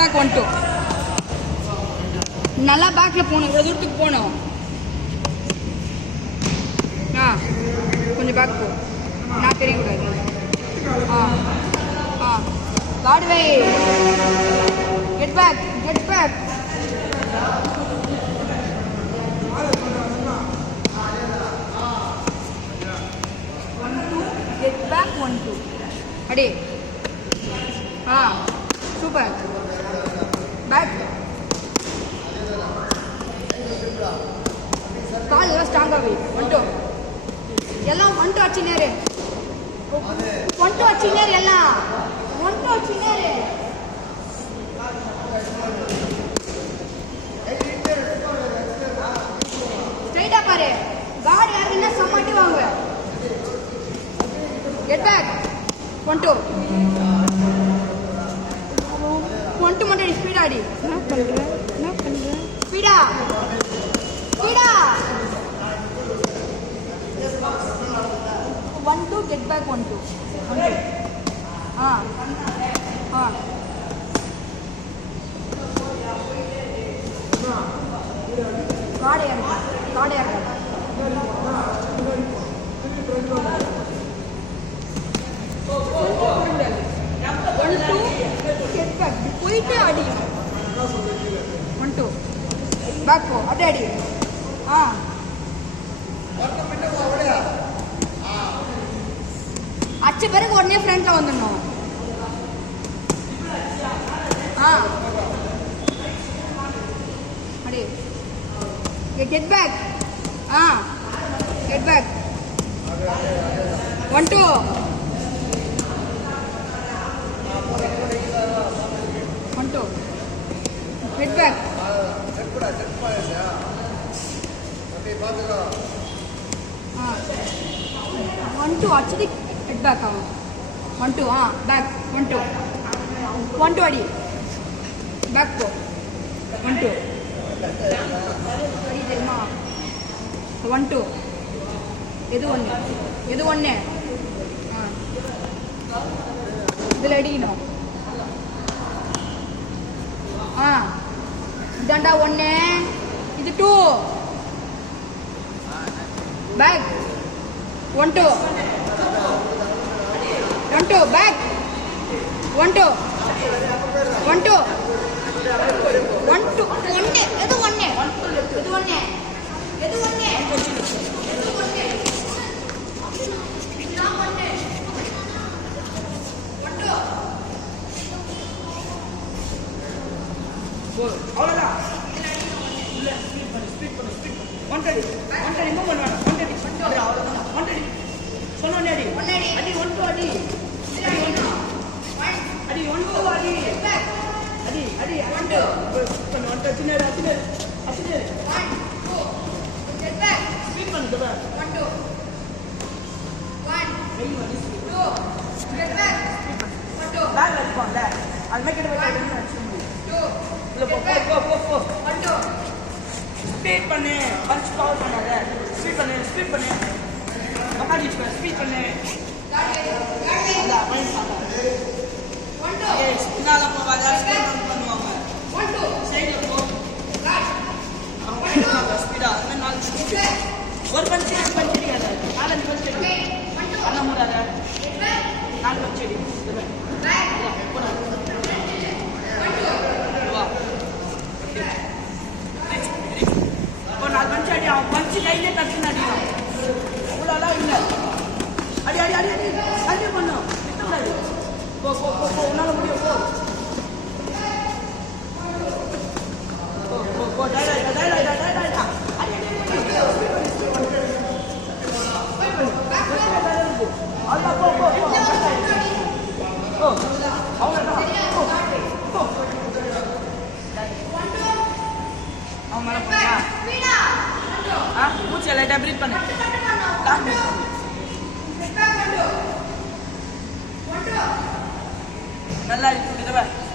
Back 1 2 நல்லா பேக்கில் போகணும், இவ்வளோ தூரத்துக்கு போகணும். கொஞ்சம் பேக் போ, நான் தெரியக்கூடாது. கார்டு வை, கெட் பேக் 1 2 கெட் பேக் 1 2 அடி. Super back. கால் எல்லாம் ஸ்ட்ராங்காக வை. 1 2 எல்லாம் 1 2 அச்சு நேரு. 1 2 அச்சு நேரு, எல்லாம் 1 2 அச்சு நேரு. ஸ்ட்ரைட்டா பாரு. கார்டு யாருன்னா சம்மாட்டி வாங்க. கெட் பேக் 1 2 1 2 மட்டும் ஸ்பீடா அடி. என்ன பண்ற ஸ்பீடா 1 2 get back 1 2 காடை போயிட்டு அடி. 1 2 பேக் போ, அப்படியே அடி. அச்ச பிறகு உடனே ஃப்ரண்ட்ல வந்துடணும். அடி get back. Get back 1 2 1 2 get back. 1 2 actually head back 1 2 back 1 2 1 2 அடி back போ 1 2 அடி தெரியுமா 1 2 எது ஒன்று இதில் அடிக்கணும். இதாண்டா 1 இது 2 பேக் 1 2 1 2 பேக் 1 2 1 2 1 2 1 எது 1 அவ்வளோதான். ஒன்றடி மூவ் பண்ணுவாங்க. ஒன்றடி அவ்வளோதான். ஒன்றடி சொன்னோன்னே அடி அடி 1 2 அடி அடி 1 2 அடி அடி 1 2 1 2 சின்ன அசினே 1 2 கெட் பேக் ஸ்பீட் பண்ணு தபா 1 2 1 2 கெட் பேக் 1 2 பேக் அடிப்பாங்க. அது மேக்கெட் வைக்க அடிச்சு 2 இல்ல போ 1 2 ஸ்பீட் பண்ணு. பஞ்ச் கவர் பண்ணாத. ஸ்பீட் பண்ணு மகாடி ஸ்பீட் பண்ணு. அத பஞ்ச் பண்ணு. 1 2 எஸ் நால போவாத ஸ்பீட் பண்ணுவாங்க. 1 2 சைடுல போ. ரைட் 1 2 ஸ்பீடா நான் நாலு ஸ்பீட் ஒரு பஞ்ச் அடிக்காத. நாலு பஞ்ச் அடி 1 2 அண்ணா மூடாத. நாலு பஞ்ச் அடி ரைட் போடா 1 2 வா நாலு பஞ்சு அடி. அவன் பஞ்சு கையிலே கட்டுன்னு அடிக்கிறான். அவ்வளோலாம் இல்லை. அடி கல்வி பண்ணும். திட்டக்கூடாது. போ உன்னால முடியும். போ டைலாய்டா அடி அவ்வளோ போ அவ்வளோதான். அவன் மேலே போயா மூச்சு லைட்டாக ப்ரீத் பண்ணு. நல்லா இருக்கு.